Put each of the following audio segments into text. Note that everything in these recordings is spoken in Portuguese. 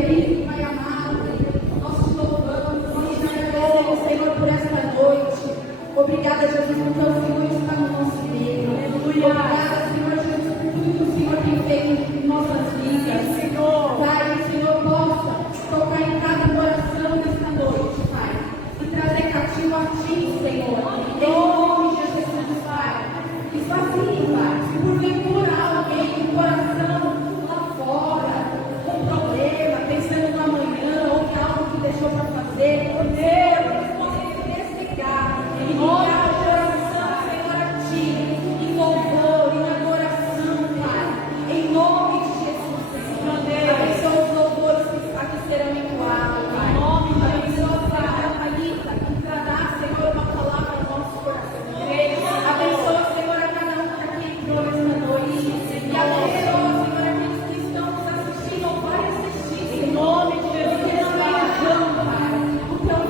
querido, Pai amado, nós te louvamos, nós te agradecemos, Senhor, por esta noite. Obrigada, Jesus, porque o Senhor está no nosso meio. Obrigada, Senhor Jesus, por tudo que o Senhor tem feito em nossas vidas. Pai, que o Senhor possa tocar em cada coração nesta noite, Pai, e trazer cativo a Ti, Senhor. Em nome de Jesus, Pai. Esvazie, Pai. Se porventura alguém com o coração lá fora, com problema, pensando no amanhã, ou em algo que deixou para fazer, por Deus, poder desligar e ligar o coração, Senhor, a Ti, em louvor, em adoração, Pai. Em nome de Jesus, Senhor. Abençoa os louvores que serão entoados, Pai. Abençoa, Pai, a Thalita, que trará, Senhor, uma palavra ao nosso coração. Abençoa, Senhor, a cada um que aqui entrou esta noite. E abençoa, Senhor, aqueles que estão nos assistindo ou vai assistir. Em nome de Jesus, não é em vão, Pai. O Teu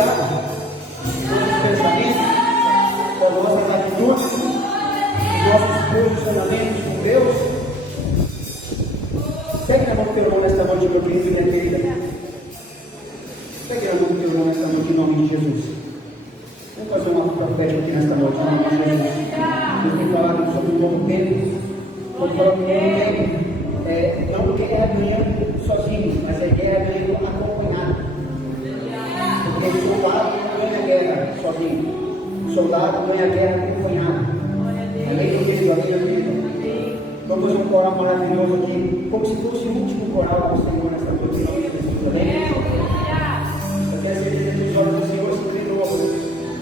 cuidado com os pensamentos, com as nossas atitudes, com nossos posicionamentos com Deus. Pegue a mão do teu irmão nesta noite, meu querido e minha querida. Pegue a mão do teu irmão nesta noite, em nome de Jesus. Vamos fazer uma profética aqui nesta noite, em nome de Jesus. Deus tem falado sobre o novo tempo. Quando falamos do novo tempo, não guerra ganhando sozinho, mas é guerra ganhando acompanhado. Porque o soldado não ganha guerra sozinho. O soldado ganha guerra acompanhado. Amém, querido? Amém. Vamos fazer um coral maravilhoso aqui, como se fosse o último coral do Senhor nesta noite, em nome de Jesus. Amém? Eu quero ser que os olhos do Senhor se brilham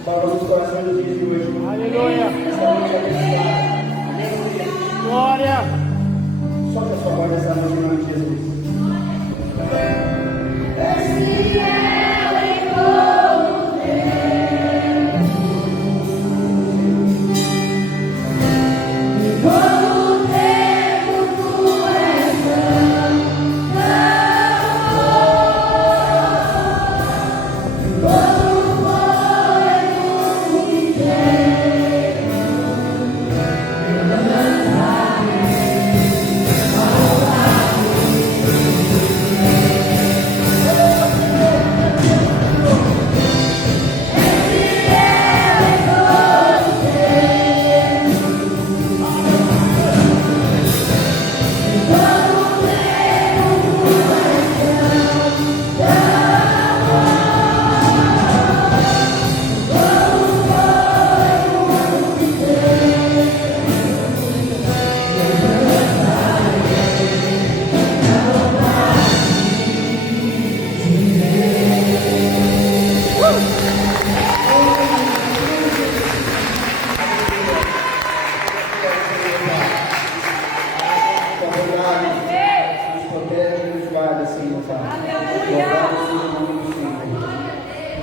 para os nossos corações nos dias de hoje. Aleluia! Esta noite é abençoada. Amém? Glória! Solta a sua voz nessa noite em nome de Jesus. Esse é o encontro.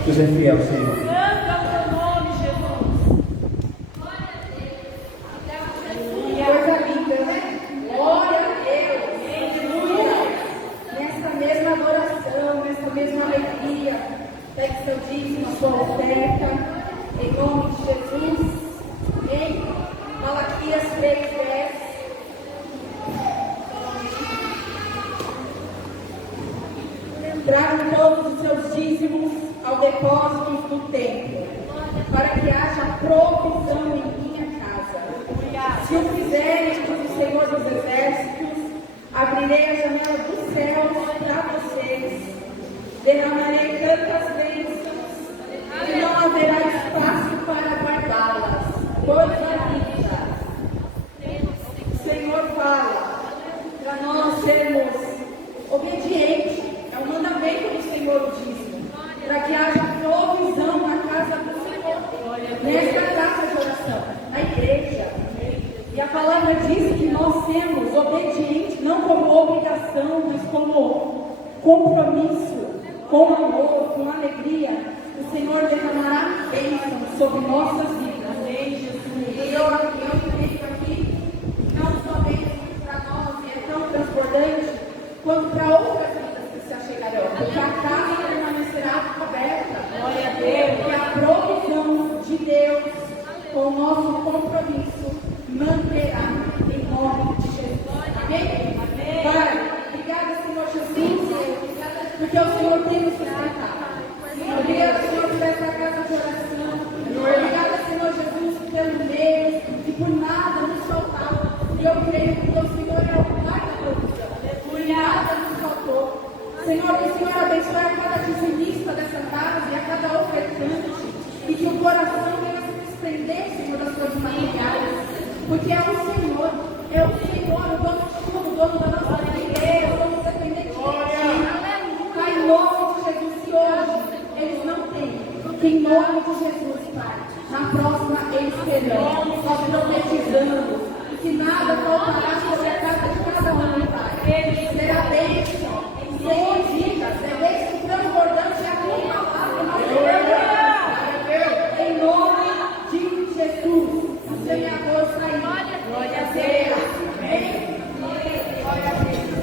Deus é fiel, Senhor. Santo é o teu nome, Jesus. Coisa linda, né? Glória a Deus. Aleluia. Nessa mesma adoração, nessa mesma alegria, pegue seu dízimo, a sua oferta, em nome de Jesus. Em Malaquias 3:10. Tragam todos os seus dízimos ao depósito do templo, para que haja provisão em minha casa. Se o fizerem, diz o Senhor dos Exércitos, abrirei a janela dos céus para vocês, derramarei tantas bênçãos que não haverá espaço para guardá-las. Coisa linda. O Senhor fala para nós sermos obedientes. É um mandamento do Senhor o dízimo, para que haja provisão na casa do Senhor, nesta casa de oração, na igreja. E a palavra diz que nós sermos obedientes, não como obrigação, mas como compromisso, com amor, com alegria. O Senhor derramará bênção sobre nossas vidas. E eu acredito aqui, não somente para nós, é tão transbordante, quanto para outras vidas. Porque a casa permanecerá aberta. Glória a Deus. Porque a provisão de Deus, com o nosso compromisso, manterá em nome de Jesus. Amém? Amém. Pai, obrigada, Senhor Jesus, porque o Senhor tem nos sustentado. Obrigada, Senhor, por essa casa de oração. Obrigada, Senhor Jesus, pelo meio e por nada nos faltava. E eu creio que o Senhor é o Pai da provisão. Por nada nos faltou. Senhor, que o Senhor abençoe a cada dizimista dessa casa e a cada ofertante, e que o coração venha se desprender, Senhor, das coisas materiais, porque é o Senhor, o dono de tudo, o dono da nossa vida, vamos depender de Ti. Pai, em nome de Jesus, se hoje eles não têm, que em nome de Jesus, Pai, na próxima eles terão. Nós profetizamos que nada faltará sobre a casa de cada um, Pai. Será bênção. Senhor, diga, bênção transbordante é a tua palavra. Em nome de Jesus. Sem a força aí. Glória a Deus. Amém. Glória a Deus.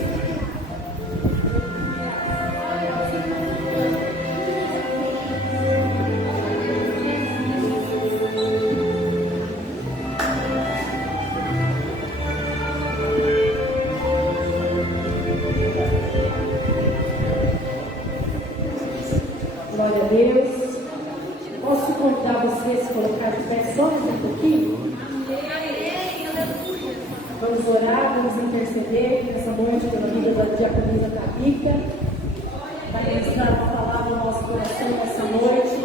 convidar você a se colocar de pé só mais um pouquinho. Vamos orar, vamos interceder nessa noite pela vida da diaconisa Tabita. Vai ministrar uma palavra no nosso coração nessa noite.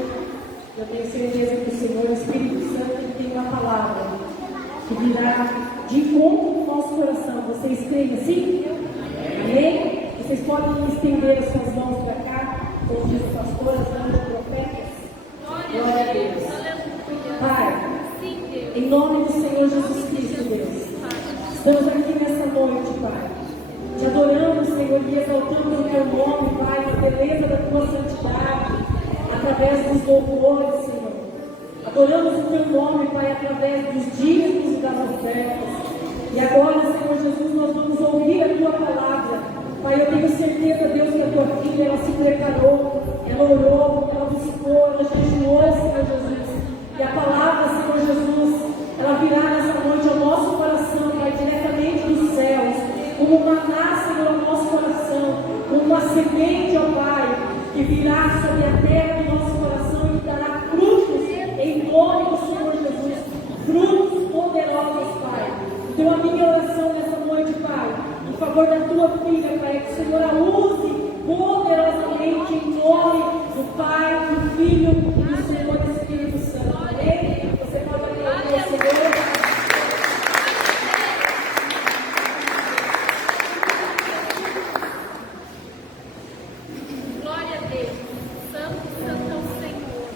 Eu tenho certeza que o Senhor, o Espírito Santo, ele tem uma palavra que virá de encontro no nosso coração. Vocês creem assim? Amém? Vocês podem estender as suas mãos para cá, como diz o pastor, as mãos de profetas. Glória a Deus. Pai, em nome do Senhor Jesus Cristo, Deus, estamos aqui nessa noite, Pai, te adorando, Senhor, e exaltando o teu nome, Pai, a beleza da tua santidade, através dos louvores, Senhor. Adoramos o teu nome, Pai, através dos dízimos e das ofertas. E agora, Senhor Jesus, nós vamos ouvir a tua palavra. Pai, eu tenho certeza, Deus, que a tua filha, ela se preparou, ela orou, ela buscou, ela jejuou, Senhor Jesus. E a palavra, Senhor Jesus, ela virá nessa noite ao nosso coração, Pai, diretamente dos céus, como uma maná, Senhor, ao nosso coração, como uma semente, ó Pai, que virá sobre a terra do nosso coração e dará frutos em nome do Senhor Jesus, frutos poderosos, Pai. Então a minha oração nessa noite, Pai, em favor da tua filha, Pai, é que o Senhor a use poderosamente em nome do Pai, do Filho e do Senhor do Espírito Santo. Amém? Você pode aplaudir ao Senhor. Glória a Deus. Santo, santo é o Senhor.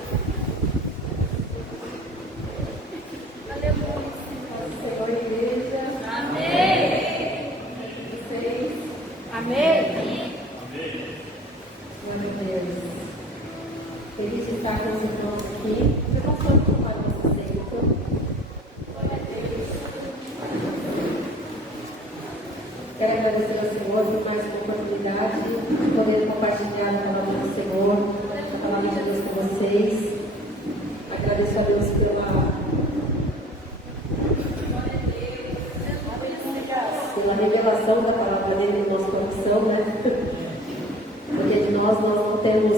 Aleluia, Senhor. Senhor, igreja. Amém. Vocês. Amém. Glória a Deus. Feliz de estar com os irmãos aqui. Eu não sou ocupado nesse centro. Glória a Deus. Quero agradecer ao Senhor por mais uma oportunidade de poder compartilhar a palavra do Senhor, a palavra de Deus com vocês. Agradeço a Deus pela revelação da palavra dele no nosso coração, né? Porque de nós não temos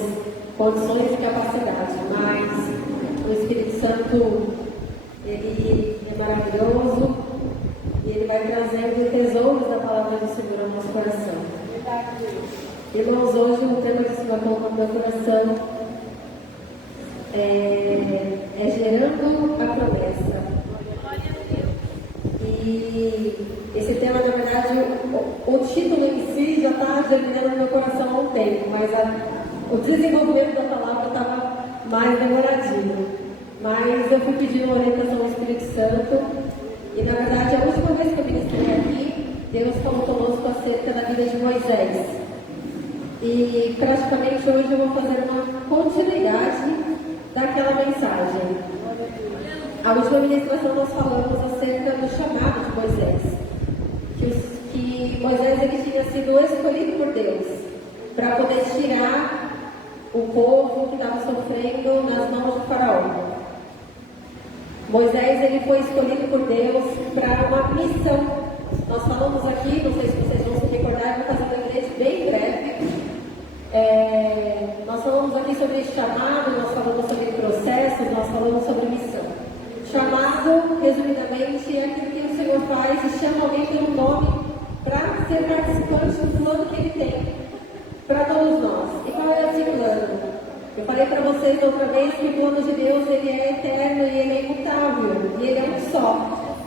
condições e capacidade, mas o Espírito Santo, ele é maravilhoso e ele vai trazendo tesouros da palavra do Senhor ao nosso coração. Irmãos, hoje o tema que o Senhor colocou no meu coração é gerando a promessa. E esse tema, na verdade, o título em si já está germinando no meu coração há um tempo, mas o desenvolvimento da palavra estava mais demoradinho. Mas eu fui pedindo uma orientação ao Espírito Santo e, na verdade, a última vez que eu ministrei aqui, Deus falou conosco acerca da vida de Moisés. E praticamente hoje eu vou fazer uma continuidade daquela mensagem. A última ministração nós falamos acerca do chamado de Moisés. Que Moisés ele tinha sido escolhido por Deus para poder tirar o povo que estava sofrendo nas mãos do faraó. Moisés ele foi escolhido por Deus para uma missão. Nós falamos aqui, não sei se vocês vão se recordar, vou fazer uma igreja bem breve. Nós falamos aqui sobre chamado, nós falamos sobre processos, nós falamos sobre missão. Chamado, resumidamente, é aquilo que o Senhor faz e chama alguém pelo nome para ser participante do plano que Ele tem para todos nós. E qual é esse plano? Eu falei para vocês outra vez que o plano de Deus ele é eterno e ele é imutável, e ele é um só.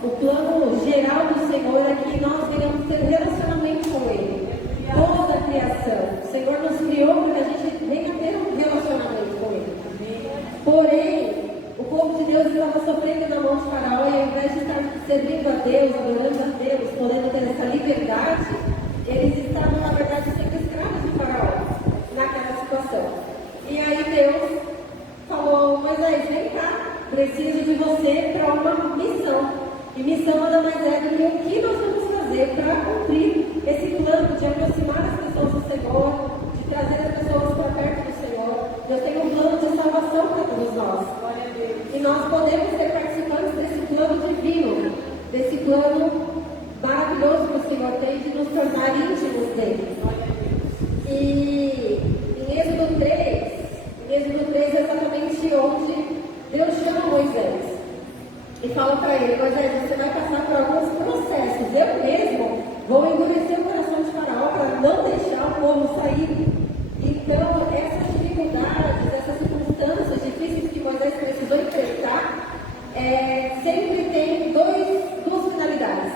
O plano geral do Senhor é que nós venhamos ter relacionamento com Ele. Toda a criação. O Senhor nos criou para que a gente venha ter um relacionamento com Ele. Porém, o povo de Deus estava sofrendo na mão de Faraó e ao invés de estar servindo a Deus, adorando a Deus, podendo ter essa liberdade, eles estavam, na verdade, sendo escravos de Faraó naquela situação. E aí Deus falou: Moisés, vem cá, preciso de você para uma missão. E missão nada mais é do que o que nós vamos fazer para cumprir esse plano de aproximar as pessoas do Senhor, de trazer as pessoas para perto do Senhor. Deus tem um plano de salvação para todos nós. E nós podemos ser participantes desse plano divino, desse plano maravilhoso que o Senhor tem de nos tornar íntimos dele. E em Êxodo 3 é exatamente onde falam para ele, Moisés, você vai passar por alguns processos. Eu mesmo vou endurecer o coração de Faraó para não deixar o povo sair. Então, essas dificuldades, essas circunstâncias difíceis que Moisés precisou enfrentar, sempre tem duas finalidades,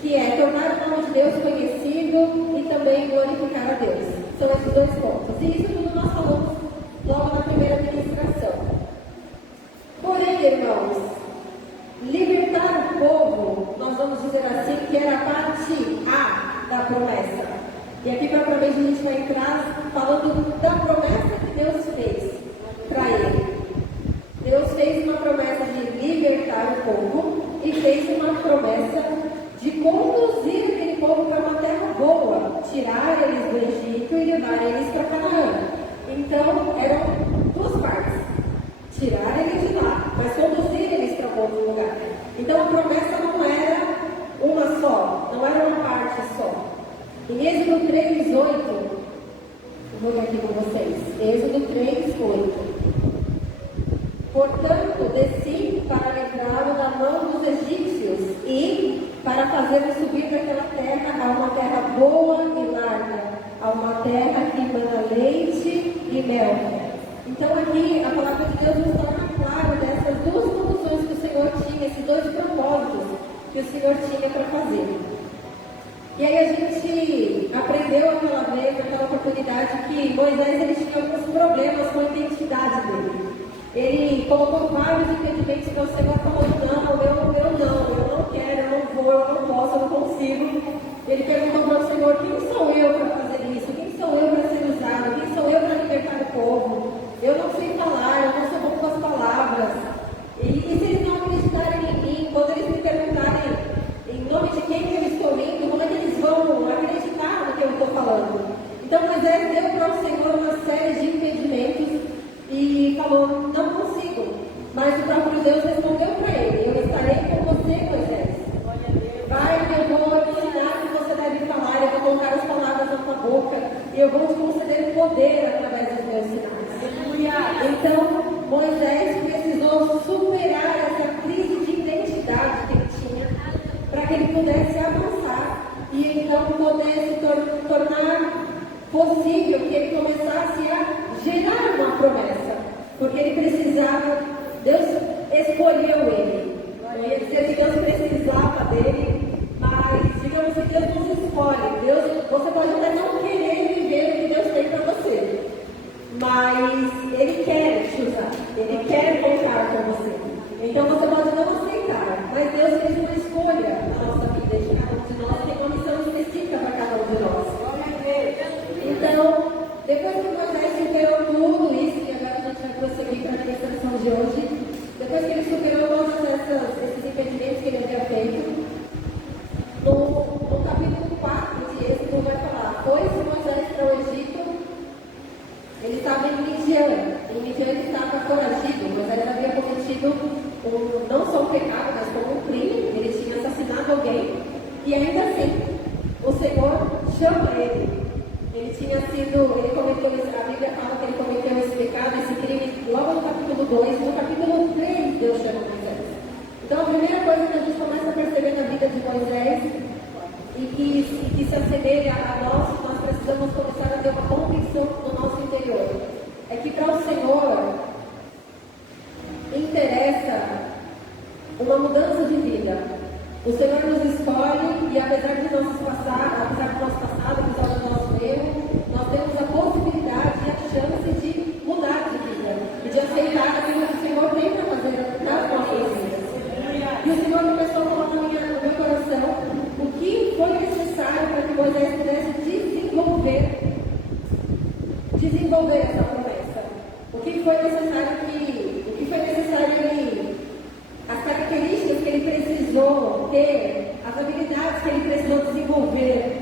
que é tornar o nome de Deus conhecido e também glorificar a Deus. São esses dois pontos. E isso tudo nós falamos logo na primeira ministração. Porém, irmãos, libertar o povo, nós vamos dizer assim, que era a parte A da promessa. E aqui propriamente a gente vai entrar falando da promessa que Deus fez para ele. Deus fez uma promessa de libertar o povo e fez uma promessa de conduzir aquele povo para uma terra boa, tirar eles do Egito e levar eles para Canaã. Então, eram duas partes. Tirar eles de lá, mas conduzir eles para outro lugar. Então, a promessa não era uma só, não era uma parte só. Em Êxodo 3:8, vou ler aqui com vocês. Êxodo 3:8. Portanto, desci para livrá-lo da mão dos egípcios e para fazê-lo subir daquela terra a uma terra boa e larga, a uma terra que emana leite e mel. Então aqui a palavra de Deus nos torna claro dessas duas condições que o Senhor tinha, esses dois propósitos que o Senhor tinha para fazer. E aí a gente aprendeu aquela vez, naquela oportunidade, que Moisés ele tinha alguns problemas com a identidade dele. Ele colocou vários impedimentos para o Senhor, falou, não, eu não quero, eu não vou, eu não posso, eu não consigo. Ele perguntou para o Senhor, quem sou eu para fazer isso? Quem sou eu para ser usado? Quem sou eu para libertar o povo? Eu não sei falar, eu não sou bom com as palavras. E se eles não acreditarem em mim, quando eles me perguntarem em nome de quem eu estou indo, como é que eles vão acreditar no que eu estou falando? Então Moisés deu para o Senhor uma série de impedimentos e falou, não consigo. Mas o próprio Deus respondeu para ele, eu estarei com você, Moisés. Vai, eu vou ensinar que você deve falar, eu vou colocar as palavras na tua boca e eu vou te conceder poder através dos meus sinais. Então, Moisés precisou superar essa crise de identidade que ele tinha para que ele pudesse avançar e então poder se tornar possível que ele começasse a gerar uma promessa, porque ele precisava, Deus escolheu ele. Eu ia dizer que Deus precisava dele, mas digamos que Deus nos escolhe. Você pode até não querer viver o que Deus tem para você, mas Ele quer te usar, Ele quer contar com você. Então você pode não aceitar, mas Deus fez uma escolha na nossa vida, de cada um de nós, tem uma missão específica para cada um de nós. Então, depois que Moisés superou tudo isso, e agora a gente vai prosseguir para a ministração de hoje, depois que ele superou todos esses impedimentos que ele havia feito, no capítulo 4 de Êxodo vai falar, foi-se Moisés para o Egito, ele estava em Midian ele estava foragido, Moisés havia cometido não só um pecado, mas como um crime, ele tinha assassinado alguém, e ainda assim, o Senhor chama ele. Ele cometeu, a Bíblia fala que ele cometeu esse pecado, esse crime, logo no capítulo 2, no capítulo 3 Deus chama Moisés. Então a primeira coisa que a gente começa a perceber na vida de Moisés, e que se assemelha a nós precisamos começar a ter uma convicção no nosso interior, é que para o Senhor interessa uma mudança de vida. O Senhor nos escolhe e apesar do nosso passado, apesar do nosso erro, nós temos a possibilidade e a chance de mudar de vida e de aceitar aquilo que o Senhor tem para fazer nas nossas vidas. E o Senhor começou a colocar no meu coração o que foi necessário para que Moisés pudesse desenvolver essa promessa. O que foi necessário ele, as características que ele precisou ter, as habilidades que ele precisou desenvolver,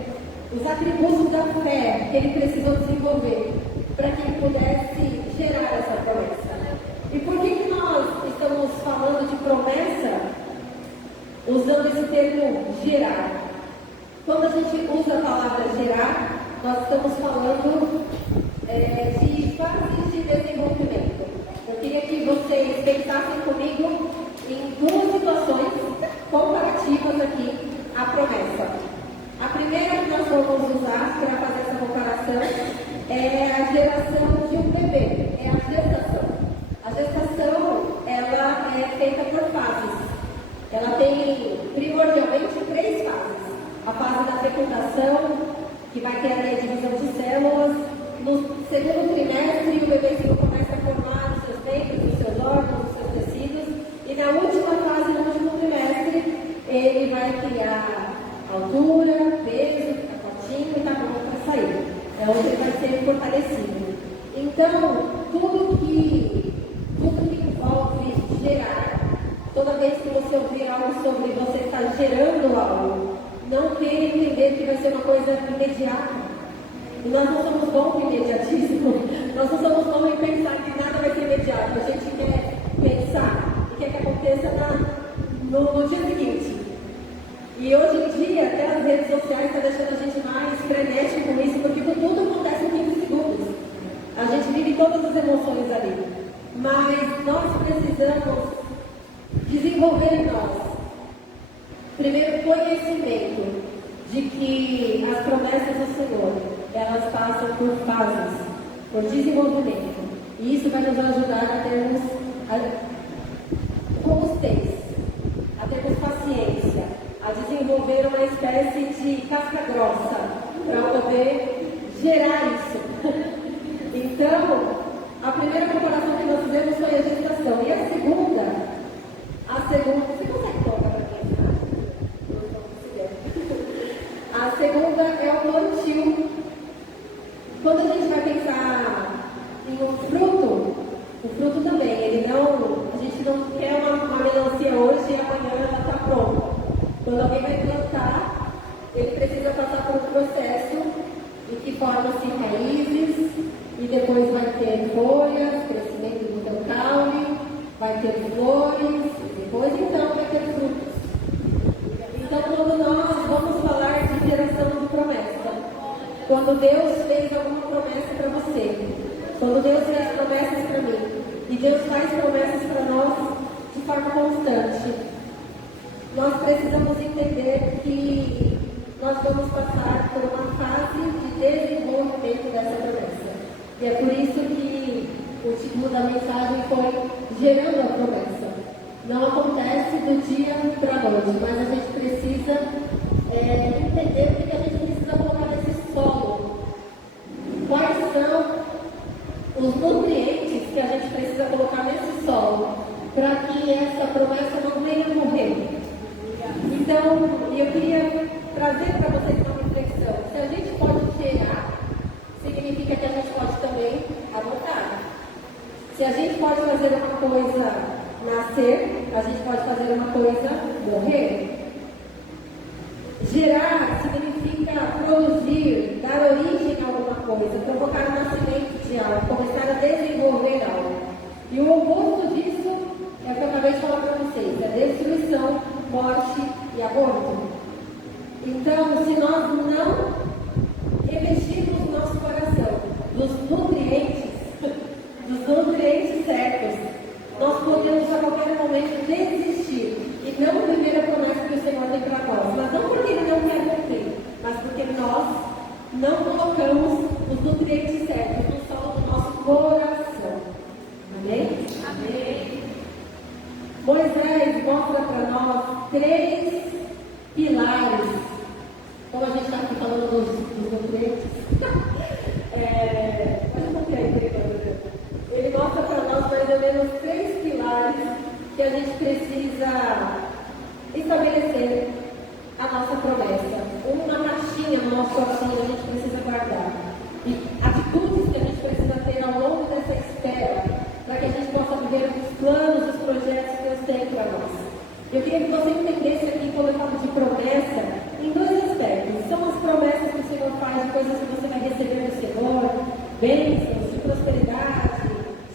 os atributos da fé que ele precisou desenvolver para que ele pudesse gerar essa promessa. E por que nós estamos falando de promessa usando esse termo gerar? Quando a gente usa a palavra gerar, nós estamos falando de fases de desenvolvimento. Eu queria que vocês pensassem comigo em duas situações comparativas aqui à promessa. A primeira que nós vamos usar para fazer essa comparação é a geração de um bebê, é a gestação. A gestação, ela é feita por fases. Ela tem primordialmente 3 fases. A fase da fecundação, que vai ter ali a divisão de células. No segundo trimestre, o bebezinho começa a formar os seus dentes, os seus órgãos, os seus tecidos. E na última fase, no último trimestre, ele vai criar altura, peso, ficar fortinho e tá pronto para sair. É onde ele vai ser fortalecido. Então, tudo que envolve gerar, toda vez que você ouvir algo sobre você estar gerando algo, não queira entender que vai ser uma coisa imediata. E nós não somos bons em imediatismo, nós não somos bons em pensar que nada vai ser imediato. A gente quer pensar e quer que aconteça no dia seguinte. E hoje em dia, até as redes sociais estão deixando a gente mais frenético com isso, porque tudo acontece em 15 segundos. A gente vive todas as emoções ali. Mas nós precisamos desenvolver em nós, primeiro, conhecimento de que as promessas do Senhor, elas passam por fases, por desenvolvimento. E isso vai nos ajudar a termos robustez, a termos paciência, a desenvolver uma espécie de casca grossa para poder gerar isso. Então, a primeira comparação que nós fizemos foi a gestação. E a segunda, você consegue colocar para mim? A segunda é o plantio. Quando a gente vai pensar em um fruto, o fruto também, a gente não quer uma melancia hoje e amanhã ela está pronta. Quando alguém vai plantar, ele precisa passar por um processo em que formam-se raízes e depois vai ter folhas, crescimento do teu caule, vai ter flores, e depois então vai ter frutos. Então, quando nós vamos falar de geração de promessa, quando Deus fez alguma promessa para você, quando Deus fez promessas para mim, e Deus faz promessas para nós de forma constante, nós precisamos entender que nós vamos passar por uma fase de desenvolvimento dessa promessa. E é por isso que o título da mensagem foi Gerando a Promessa. Não acontece do dia para a noite, mas a gente precisa entender o que a gente precisa colocar nesse solo. Quais são os nutrientes que a gente precisa colocar nesse solo para que essa promessa não venha morrer. Então, eu queria trazer para vocês uma reflexão. Se a gente pode gerar, significa que a gente pode também abortar. Se a gente pode fazer uma coisa nascer, a gente pode fazer uma coisa morrer. Gerar significa produzir, dar origem a alguma coisa, provocar o nascimento de algo, começar a desenvolver algo. E o oposto disso é o que eu acabei de falar para vocês, é destruição, morte e aborto. Então, se nós não revestirmos o nosso coração dos nutrientes certos, nós podemos a qualquer momento desistir e não viver a promessa que o Senhor tem para nós. Mas não porque Ele não quer cumprir, mas porque nós não colocamos os nutrientes certos no solo do nosso coração. Amém? Amém. Moisés mostra para nós 3 pilares. Como a gente está aqui falando dos nutrientes, ele mostra para nós mais ou menos 3 pilares que a gente precisa estabelecer a nossa promessa. Uma caixinha no nosso coração que a gente precisa guardar. E atitudes que a gente precisa ter ao longo dessa espera para que a gente possa viver os planos, os projetos que Deus tem para nós. Eu queria que você entendesse aqui quando eu falo de promessa em 2 aspectos. São as promessas que o Senhor faz, de coisas que você vai receber do Senhor, bênçãos, de prosperidade,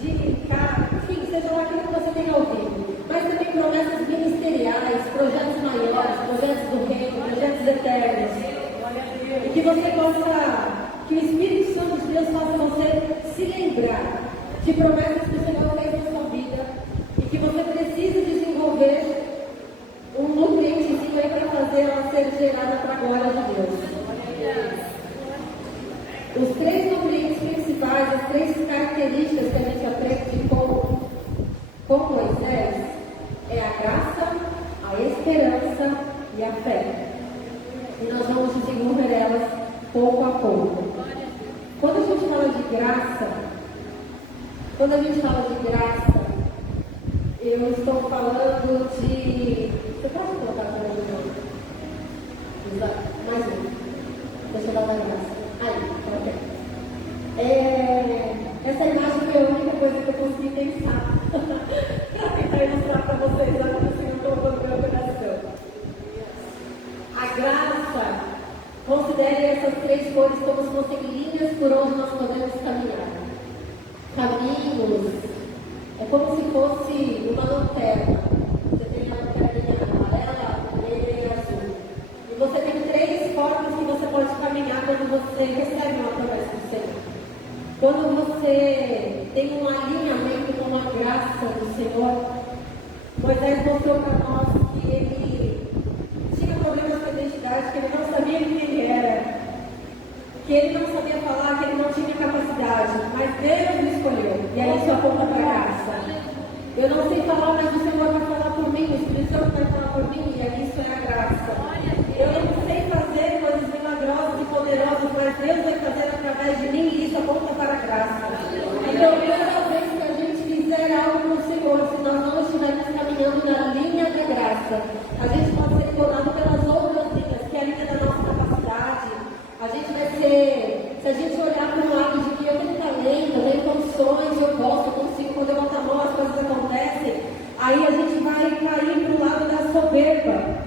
de carro, enfim, seja lá aquilo que você tenha ouvido. Mas também promessas ministeriais, projetos maiores, projetos do reino, projetos eternos. E que você possa, que o Espírito Santo de Deus faça você se lembrar de promessas que o Senhor fez na sua vida e que você precisa desenvolver glória de Deus. Os três nutrientes principais, as três características que a gente aprende com Moisés é a graça, a esperança e a fé. E nós vamos desenvolver elas pouco a pouco. Quando a gente fala de graça, eu estou falando de... Você pode colocar para mim? Mais um. Deixa eu dar uma graça. Aí, ok. Essa imagem foi a única coisa que eu consegui pensar. Quero tentar ilustrar para vocês agora que o Senhor colocou no meu coração. A graça, considere essas três cores como se fossem linhas por onde nós podemos caminhar. Caminhos, é como se fosse uma lanterna. Você tem uma lanterna amarela, vermelha e azul. E você tem três formas que você pode caminhar quando você recebe uma promessa do Senhor. Quando você tem um alinhamento com a graça do Senhor, Moisés mostrou para nós que ele tinha problemas com a identidade, que ele não sabia quem ele era, que ele não sabia falar, que ele não tinha capacidade, mas Deus o escolheu, e aí isso aponta para a graça. Eu não sei falar, mas o Senhor vai falar por mim, o Espírito Santo vai falar por mim, e aí isso é a graça. Eu não sei fazer coisas milagrosas e poderosas, mas Deus vai fazer através de mim, e isso aponta para a graça. Então, toda vez que a gente fizer algo no Senhor, se nós não estivermos caminhando na linha da graça, a gente pode ser enganado pelas outras linhas, que é a linha da nossa capacidade. A gente vai ser, se a gente olhar para um lado de que eu tenho talento, eu tenho condições, eu posso, eu consigo, quando eu boto a mão as coisas acontecem, aí a gente vai cair para o lado da soberba.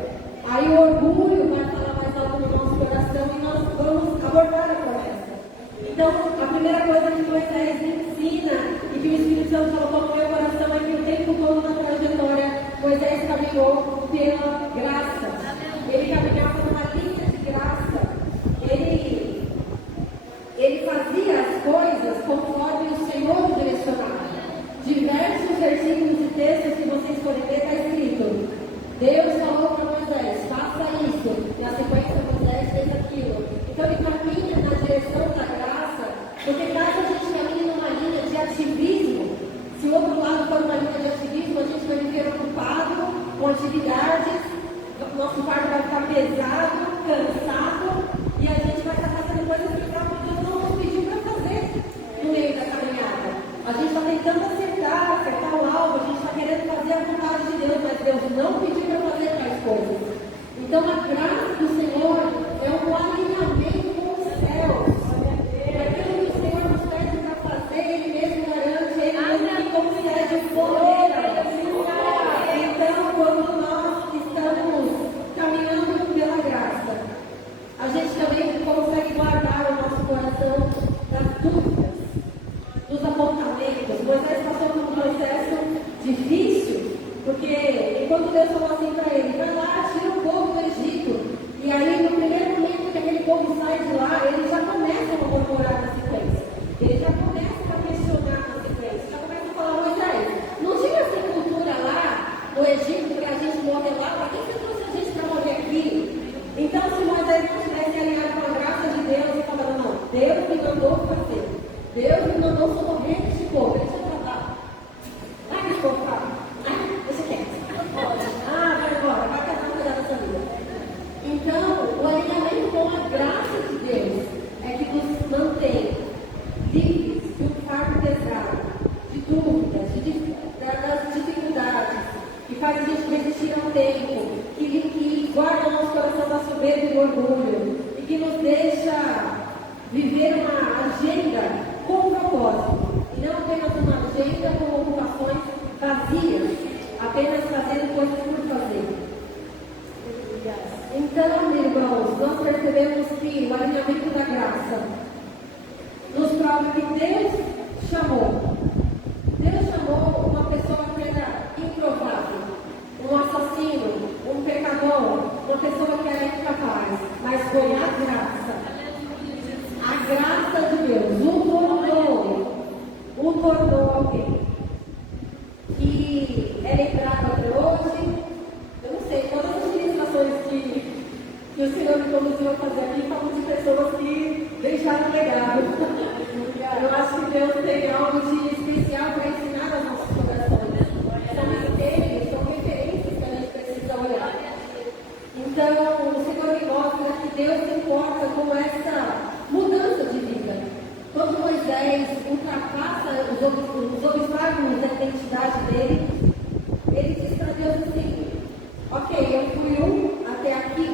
Aí o orgulho vai falar mais alto no nosso coração e nós vamos abortar a promessa. Então, a primeira coisa que Moisés ensina e que o Espírito Santo colocou no meu coração é que o tempo todo na trajetória, Moisés caminhou pela graça. Ele caminhava numa linha de graça. Ele fazia as coisas conforme o Senhor direcionava. Diversos versículos e textos que vocês forem ver, está escrito: Deus falou para Moisés, faça isso. E na sequência, Moisés fez aquilo. Então, ele caminha na direção da graça, porque caso a gente caminhe numa linha de ativismo, se o outro lado for uma linha de ativismo, a gente vai viver ocupado com atividades, nosso fardo vai ficar pesado, cansado, e a gente vai estar fazendo coisas que o próprio Deus não nos pediu para fazer no meio da caminhada. A gente está tentando acertar o alvo, a gente está querendo fazer a vontade de Deus, mas Deus não pediu para fazer tais coisas. Então, a graça do Senhor é um alinhamento com os céus. Aquilo que o Senhor nos pede para fazer, Ele mesmo garante, Ele mesmo que concede o poder. Então, quando nós estamos caminhando pela graça, a gente também consegue guardar o nosso coração das dúvidas, dos apontamentos. Moisés passou por um processo difícil, porque enquanto Deus falou assim para ele, vai lá, tira o povo do Egito. E aí, no primeiro momento que aquele povo sai de lá, eles já começam a murmurar na sequência. Eles já começam a questionar na sequência. Já começam a falar, Moisés, não tinha essa cultura lá no Egito para a gente morrer lá? Para que você trouxe a gente para morrer aqui? Então, se Moisés não tivesse alinhado com a graça de Deus, ele falava, não, Deus me mandou fazer. Deus me mandou socorrer este povo. Deixa eu tratar. Vai que esse povo fala. Deixa quieto. Vai embora. Vai cada um cuidar da sua vida. Então, o alinhamento com a graça de Deus é que nos mantém livres de um fardo pesado, de dúvidas, das dificuldades, que faz a gente resistir ao tempo, que guarda o nosso coração da soberba e do orgulho, e que nos deixa viver uma agenda com propósito, e não apenas uma agenda com ocupações vazias, apenas fazendo coisas por fazer. Então, irmãos, nós percebemos que o alinhamento da graça nos prova que Deus chamou uma pessoa que era improvável, um assassino, um pecador, uma pessoa que era incapaz, mas foi a graça de Deus o tornou alguém que é lembrado até hoje. Eu não sei, todas as ministrações que o Senhor me como o Senhor fazer aqui, falando de pessoas que deixaram legado. Eu acho que Deus tem algo de especial para ensinar aos nossos corações. São espelhos, são referências que a gente precisa olhar. Então, o Senhor me mostra que Deus se importa com essa mudança de vida. Quando Moisés ultrapassa os obstáculos da identidade dele, ele diz para Deus assim: ok, eu fui até aqui,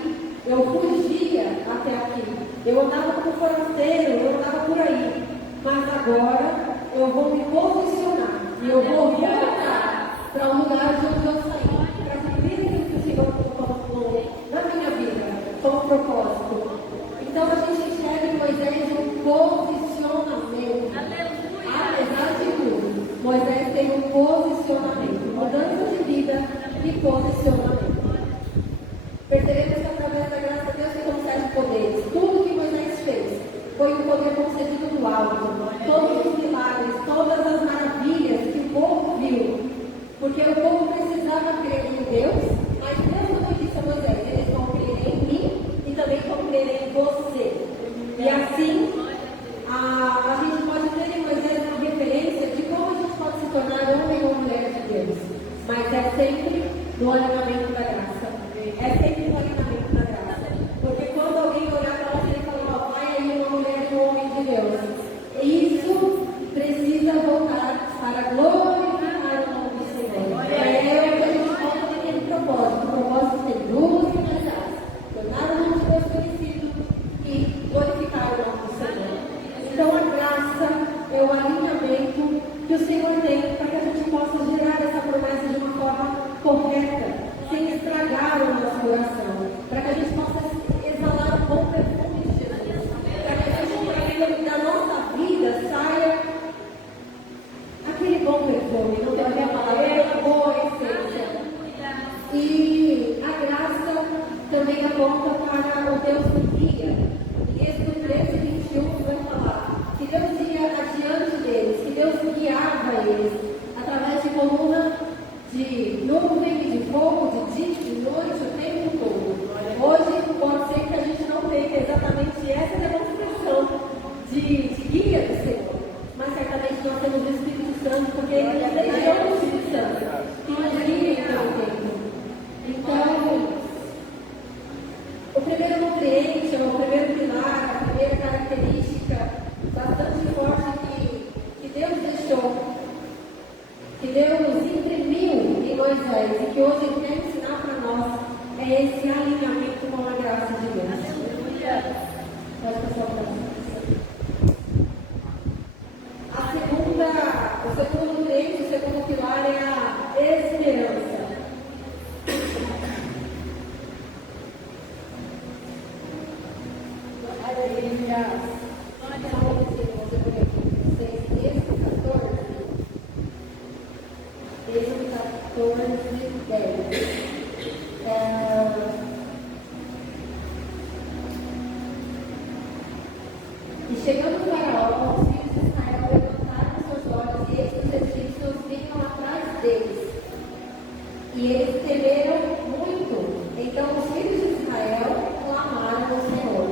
eu fugia até aqui, eu andava como forasteiro, eu andava por aí, mas agora eu vou me posicionar e eu vou voltar para o lugar de onde eu saí, para cumprir aquilo que o Senhor colocou na minha vida, como propósito. Então a gente enxerga em Moisés um posicionamento. Apesar de tudo, Moisés tem um posicionamento, mudança de vida e posicionamento. Percebemos que através da graça de Deus que concede poderes. Tudo que Moisés fez foi um poder concedido do alto. Todos os milagres, todas as maravilhas que o povo viu. Porque o povo precisava crer em Deus, mas Deus não disse a Moisés: eles vão crer em mim e também vão crer em você. E assim, a gente pode ter em Moisés uma referência de como a gente pode se tornar homem ou mulher de Deus. Mas é sempre no alinhamento da graça. É sempre no alinhamento da graça. Porque quando alguém olhar para você e falar: vai aí uma mulher e um homem de Deus, isso precisa voltar para glorificar o nome do Senhor. É o que a gente volta naquele propósito. O propósito tem duas finalidades: tornar o nome de Deus conhecido e glorificar o nome do Senhor. Então a graça é o alinhamento que o Senhor tem para que a gente possa gerar essa promessa de uma forma correta, sem estragar o nosso coração, para que a gente possa exalar um bom perfume de Jesus, para que a gente, da nossa vida, saia aquele bom perfume, não tem a palavra, uma boa essência. E a graça também aponta para o Deus que guia. E Êxodo 13, 21 vai falar que Deus ia adiante deles, que Deus guiava eles através de coluna de nuvem, de fogo, de dia, de noite, o tempo todo. Hoje pode ser que a gente não tenha exatamente essa demonstração de guia do Senhor, mas certamente nós temos o Espírito Santo, porque ele nos deixou o Espírito Santo, que nos guia em todo tempo. Então, o primeiro nutriente, o primeiro pilar, a primeira característica bastante forte que Deus deixou, que Deus imprimiu em Moisés e que hoje Ele quer ensinar para nós, é esse alinhamento com a graça de Deus. Pode passar para nós. O segundo nutriente, o segundo pilar é a esperança. Aleluia. Êxodo 14, 10. E chegando o Faraó, os filhos de Israel levantaram seus olhos e eis que os egípcios vinham atrás deles. E eles temeram muito. Então os filhos de Israel clamaram ao Senhor.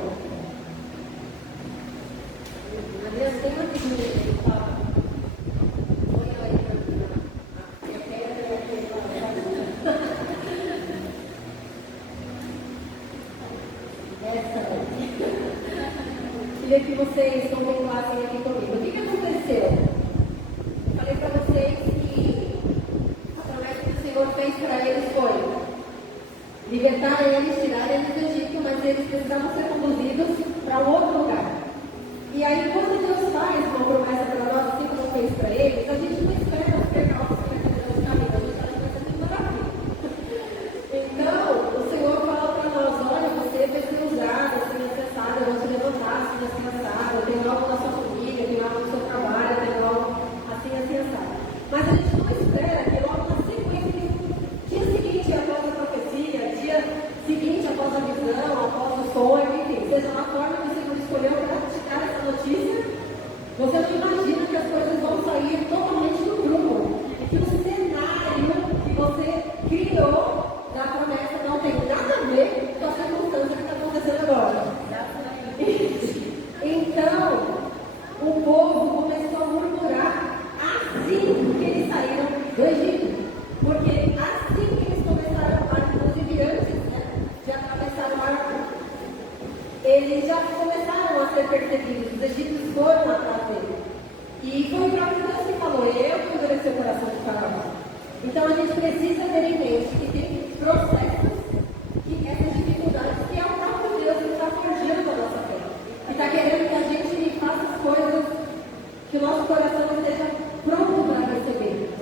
Deus tem uma figura que fala. Queria que vocês contemplassem aqui comigo. O que aconteceu? Eu falei para vocês que a promessa que o Senhor fez para eles foi libertar eles, tirar eles do Egito, mas eles precisavam ser conduzidos para um outro lugar. E aí, quando Deus faz uma promessa para nós, assim como fez para eles, a gente não espera os percalços que Deus caminho, a gente acha que vai ser tudo maravilha. Então, o Senhor fala para nós: olha, você vai ser usado, assim, necessário, eu vou te levantar, assim, assim, assado, eu tenho algo na sua família, eu tenho algo no seu trabalho, eu tenho algo assim, assim, assado. Mas a gente não espera que logo na sequência, dia seguinte após a profecia, dia seguinte após a visão, após o sonho, enfim, seja a forma que o Senhor escolheu para te dar essa notícia, você não imagina que as coisas vão sair totalmente do prumo, e que o cenário que você criou da promessa não tem nada a ver com a circunstância que está acontecendo agora. Então a gente precisa ter em mente que tem processos, que essas dificuldades, que é o próprio Deus que está forjando a nossa fé. E está querendo que a gente faça as coisas, que o nosso coração esteja pronto para receber.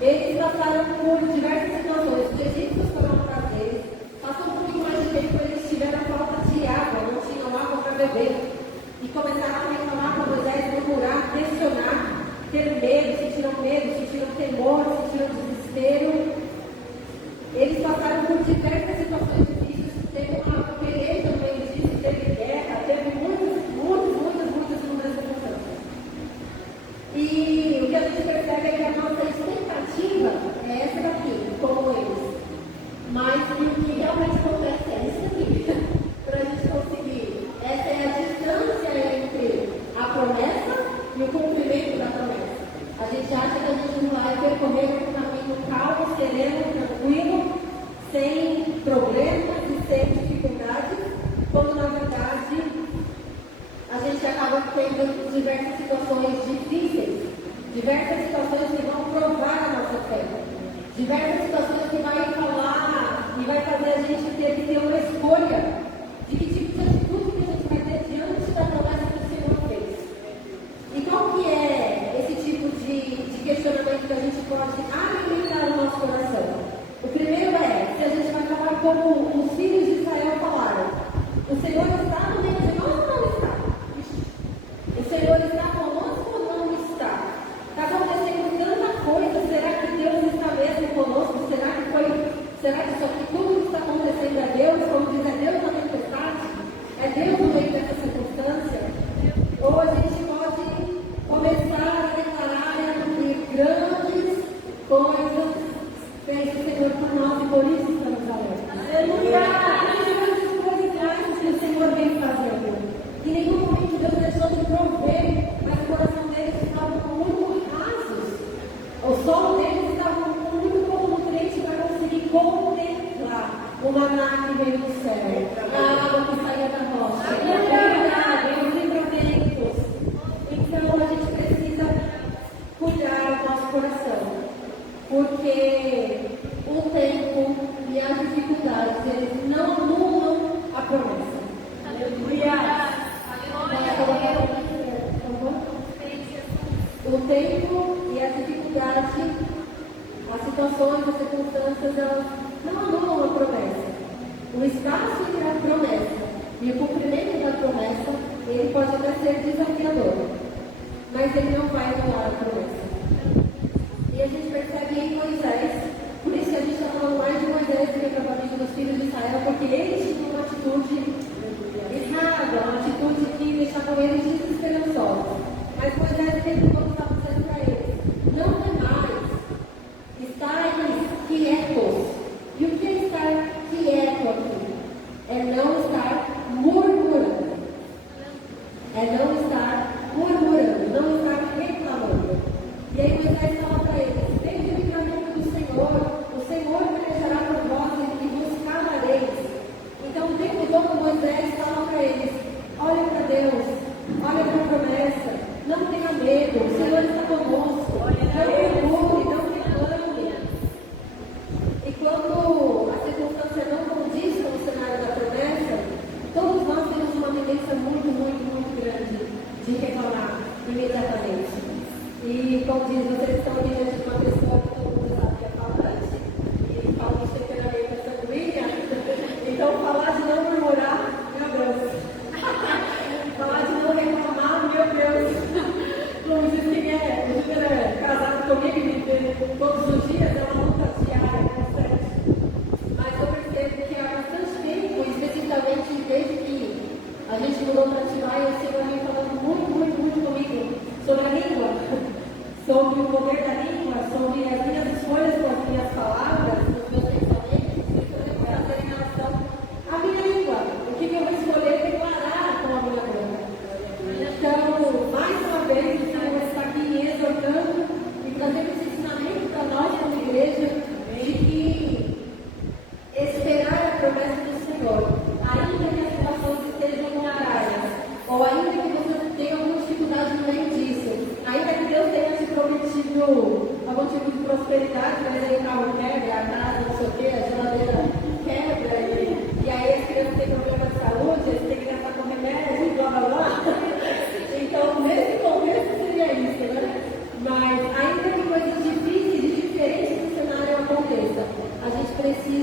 Eles passaram por diversas situações. Os egípcios foram atrás deles. Passou um pouquinho mais de tempo, eles tiveram falta de água, não tinham água para beber. E começaram a reclamar para Moisés, murmurar, questionar, ter medo, sentiram temor, sentiram desespero. Eles passaram por diversas situações difíceis. Teve uma peleja no meio disso, teve guerra, teve muitas inúmeras circunstâncias. E o que a gente percebe é que a nossa expectativa é essa daqui, como eles. Mas o que realmente acontece é isso aqui, para a gente conseguir. Essa é a distância entre a promessa e o cumprimento da promessa. A gente acha que a gente não vai percorrer um caminho calmo, sereno, tranquilo, sem problemas e sem dificuldades, quando na verdade a gente acaba tendo diversas situações difíceis, diversas situações que vão provar a nossa fé, diversas situações que vai falar e vai fazer a gente ter que ter uma escolha de que tipo de atitude que a gente vai ter diante da promessa que o Senhor fez. E qual que é esse tipo de questionamento que a gente pode alimentar no nosso coração? O primeiro é, se a gente vai falar como os filhos de Israel falaram, o Senhor está no meio de nós ou não está? O Senhor está conosco ou não está? Está acontecendo tanta coisa, será que Deus está mesmo conosco? Será que isso aqui tudo que está acontecendo é Deus? Como diz, é Deus na tempestade? É Deus no meio dessa circunstância? Ou a gente pode começar a declarar que grandes coisas fez o Senhor por nós e por isso estamos alegres. Aleluia! Grandes coisas mais que o Senhor vem fazendo. Em nenhum momento Deus deixou de prover, mas o coração deles estava muito rasos. O solo deles estava muito pouco nutriente para conseguir contemplar o maná que veio do céu, a água que saía da rocha, os livramentos. Então a gente precisa cuidar do nosso coração, porque o tempo e as dificuldades, eles não anulam a promessa. Aleluia! O tempo e a dificuldade, as situações, as circunstâncias, elas não anulam a promessa. O espaço entre a promessa e o cumprimento da promessa, ele pode até ser desafiador, mas ele não vai anular a promessa. E a gente percebe em Moisés, por isso que a gente está falando mais de Moisés do que provavelmente dos filhos de Israel, porque eles tinham uma atitude errada, uma atitude que deixava eles desesperançosos. Mas Moisés teve como estava dizendo para eles: não temais, estai quietos. E o que é estar quieto aqui? É não estar murmurando. É não estar murmurando, não estar reclamando. E aí Moisés fala para eles: desde o livramento do Senhor, o Senhor pelejará por vós e vos calareis. Então o tempo todo Moisés fala para eles: olha para Deus, olha para a promessa, não tenha medo,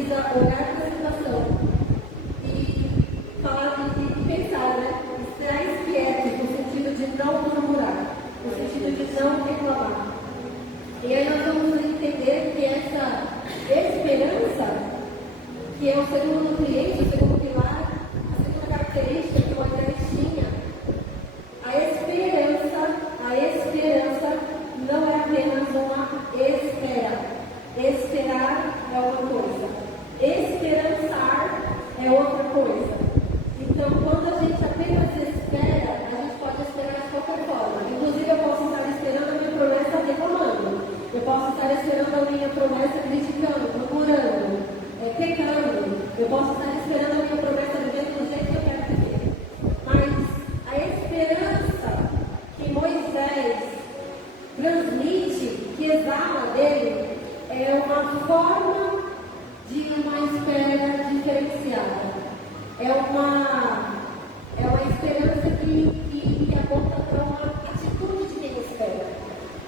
precisa olhar para a situação e falar de pensar, né? Estar quieto, no sentido de não murmurar, no sentido de não reclamar. E aí nós vamos entender que essa esperança, que é o segundo nutriente, o segundo pilar, a segunda característica que Moisés tinha, a esperança não é apenas uma espera. Esperar é uma coisa, esperançar é outra coisa. Então, quando a gente apenas espera, a gente pode esperar de qualquer forma. Inclusive, eu posso estar esperando a minha promessa reclamando. Eu posso estar esperando a minha promessa criticando, murmurando, pecando. Eu posso estar esperando a minha promessa vivendo do jeito que eu quero viver. Mas a esperança que Moisés transmite, que exala dele, é uma forma de uma espera diferenciada. É uma esperança que aponta para uma atitude de quem espera.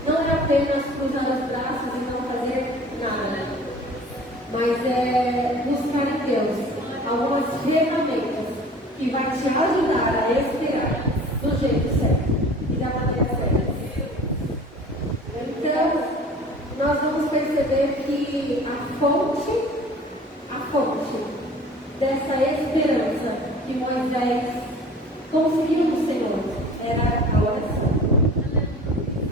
Não é apenas cruzar os braços e não fazer nada, mas é buscar em Deus algumas ferramentas que vai te ajudar a esperar do jeito certo e da maneira certa. Então, nós vamos perceber que a fonte dessa esperança que Moisés conseguiu no Senhor era a oração.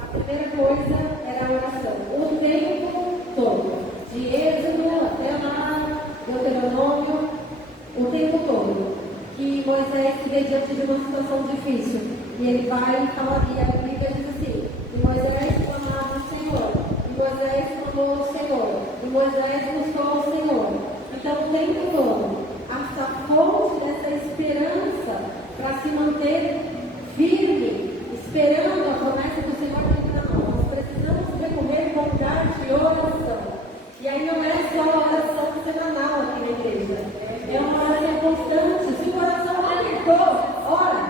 A primeira coisa era a oração. O tempo todo, de Êxodo até lá, Deuteronômio, o tempo todo, que Moisés se vê diante de uma situação difícil. E ele vai falar, e a Bíblia diz assim, e Moisés clamava o Senhor, e Moisés clamou o Senhor, e Moisés buscou o Senhor. Então, o tempo todo, essa fonte dessa esperança para se manter firme, esperando a promessa do Senhor vir para nós. Nós precisamos recorrer com de oração. E aí não é só a oração semanal aqui na igreja. É uma oração constante. Se o coração apertou, ora.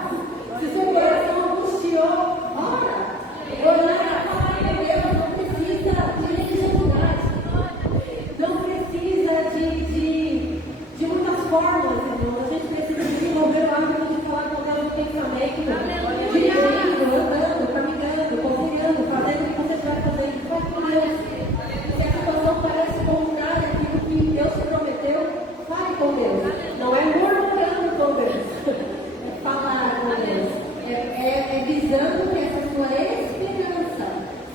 Se o seu coração angustiou, ora. Orar a palavra de Deus não precisa de religiosidade. Não precisa de muitas formas, irmãos. A gente precisa desenvolver o hábito de falar com Deus no pensamento, dirigindo, andando, caminhando, confiando, fazendo o que você vai fazer. Vai com Deus. Se a situação parece contrária àquilo que Deus te prometeu, fale com Deus. Não é murmurando com Deus, é falar com Deus. É visando que essa sua esperança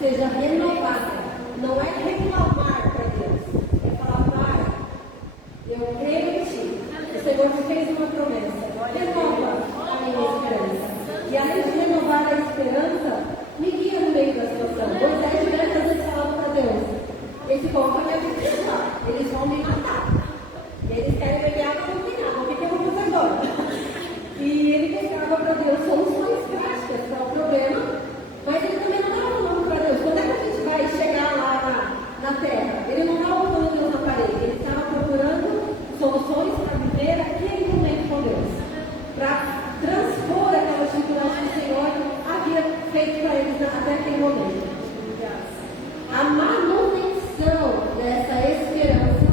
seja renovada. Não é reclamar para Deus, é falar, Pai, eu creio em Ti. O Senhor me fez uma promessa. Renova a minha esperança. E além de renovar a esperança, me guia no meio da situação. Moisés diversas vezes falava para Deus, esse povo vai me abençoar, eles vão me matar. Eles querem beber água no final, o que eu vou fazer agora? E ele buscava para Deus soluções práticas para o problema, mas ele também não estava falando para Deus, quando é que a gente vai chegar lá na terra? Ele não estava falando Deus na parede, ele estava procurando soluções para viver aquele momento com Deus, para transpor aquela dificuldade que o Senhor havia feito para eles até aquele momento. A manutenção dessa esperança,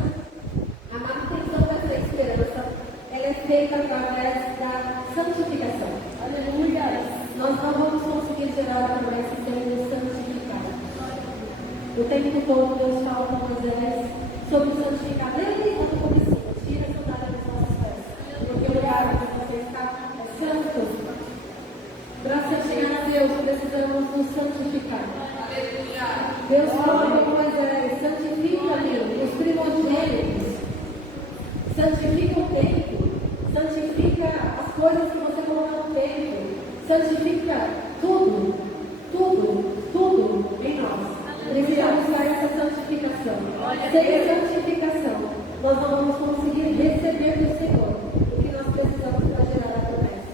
ela é feita através da santificação. Aleluia! Nós não vamos conseguir gerar a promessa sendo santificados. O tempo todo Deus fala para Moisés sobre santificar. Desde quando começou, tira a sandália dos nossos pés, porque o lugar onde você está é santo. Para santificar a Deus, precisamos nos santificar. Deus fala para Moisés, santifica-me os primogênitos, santifica o templo, santifica as coisas que você coloca no templo, santifica tudo em nós. Precisamos dar essa santificação. Sem santificação, nós não vamos conseguir receber do Senhor o que nós precisamos para gerar a promessa.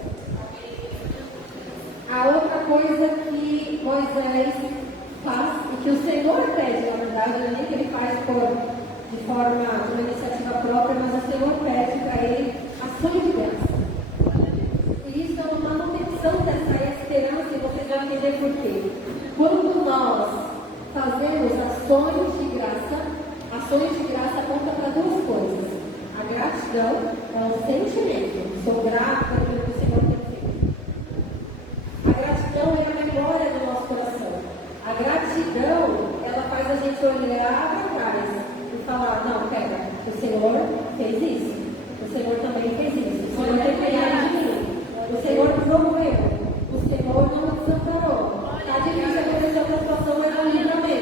A outra coisa que Moisés faz, e que o Senhor pede, na verdade, não é nem que ele faz de uma iniciativa própria, mas o Senhor pede para ele ações de graça. E isso é uma manutenção dessa esperança, e você vai entender por quê. Quando nós fazemos ações de graça, ações de graça apontam para duas coisas. A gratidão é um sentimento. Sou grato por aquilo que o Senhor tem feito. A gratidão é a memória do nosso coração. A gratidão, ela faz a gente olhar para trás e falar, não, pera, o Senhor fez isso. O Senhor também fez isso. O Senhor tem cuidado de mim. O Senhor promoveu. O Senhor não me desamparou. Está difícil acontecer a situação, mas é um livramento.